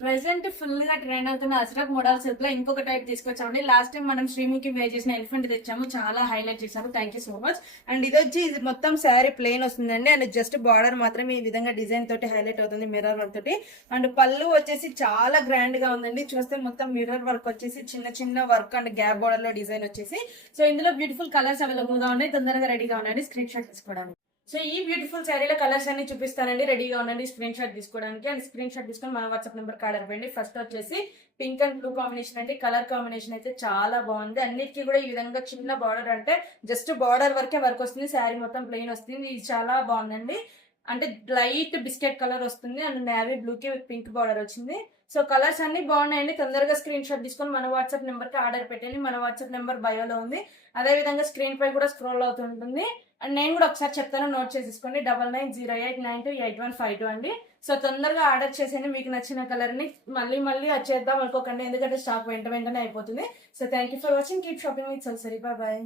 Present full గా trend అవుతున్న ajrak model silk లో ఇంకొక టైప్ తీసుకొచ్చామండి. లాస్ట్ టైం మనం శ్రీముఖి వేర్ చేసిన ఎలిఫెంట్ తెచ్చాము, చాలా హైలైట్ చేశారు. Thank you so much. And ఇది మొత్తం శారీ ప్లెయిన్ వస్తుందండి. అండ్ జస్ట్ బార్డర్ మాత్రం ఈ విధంగా డిజైన్ తోటి హైలైట్ అవుతుంది, మిర్రర్ వర్క్ తోటి. అండ్ పళ్ళు వచ్చేసి చాలా గ్రాండ్ గా ఉందండి. చూస్తే మొత్తం మిర్రర్ వర్క్ వచ్చేసి చిన్న చిన్న వర్క్ అండ్ గ్యాప్ బార్డర్ లో డిజైన్ వచ్చేసి. సో ఇందులో బ్యూటిఫుల్ కలర్స్ అవైలబుల్ గా ఉన్నాయి. తొందరగా రెడీగా ఉండండి స్క్రీన్ షాట్ తీసుకోవడానికి. సో ఈ బ్యూటిఫుల్ శారీలో కలర్స్ అన్ని చూపిస్తానండి, రెడీగా ఉండండి స్క్రీన్ షాట్ తీసుకోవడానికి. అండ్ స్క్రీన్ షాట్ తీసుకొని మన వాట్సాప్ నెంబర్ ఆర్డర్ పెండి. ఫస్ట్ వచ్చేసి పింక్ అండ్ బ్లూ కాంబినేషన్ అండి. కలర్ కాంబినేషన్ అయితే చాలా బాగుంది. అన్నిటికీ కూడా ఈ విధంగా చిన్న బార్డర్, అంటే జస్ట్ బార్డర్ వరకే వర్క్ వస్తుంది, శారీ మొత్తం ప్లెయిన్ వస్తుంది. ఇది చాలా బాగుందండి. అంటే లైట్ బిస్కెట్ కలర్ వస్తుంది అండ్ నేవీ బ్లూ కి పింక్ బార్డర్ వచ్చింది. సో కలర్స్ అన్ని బాగున్నాయండి. తొందరగా స్క్రీన్ షాట్ తీసుకొని మన వాట్సాప్ నెంబర్ కి ఆర్డర్ పెట్టండి. మన వాట్సాప్ నెంబర్ బయోలో ఉంది, అదే విధంగా స్క్రీన్ పై కూడా స్క్రోల్ అవుతుంటుంది. అండ్ నేను కూడా ఒకసారి చెప్తాను, నోట్ చేసేసుకోండి. 9908928152 అండి. సో తొందరగా ఆర్డర్ చేసేయండి మీకు నచ్చిన కలర్ ని. మళ్ళీ మళ్ళీ అది చేద్దాం అనుకోకండి, ఎందుకంటే స్టాక్ వెంటనే అయిపోతుంది. So thank you for watching. Keep shopping with Salsari. Bye.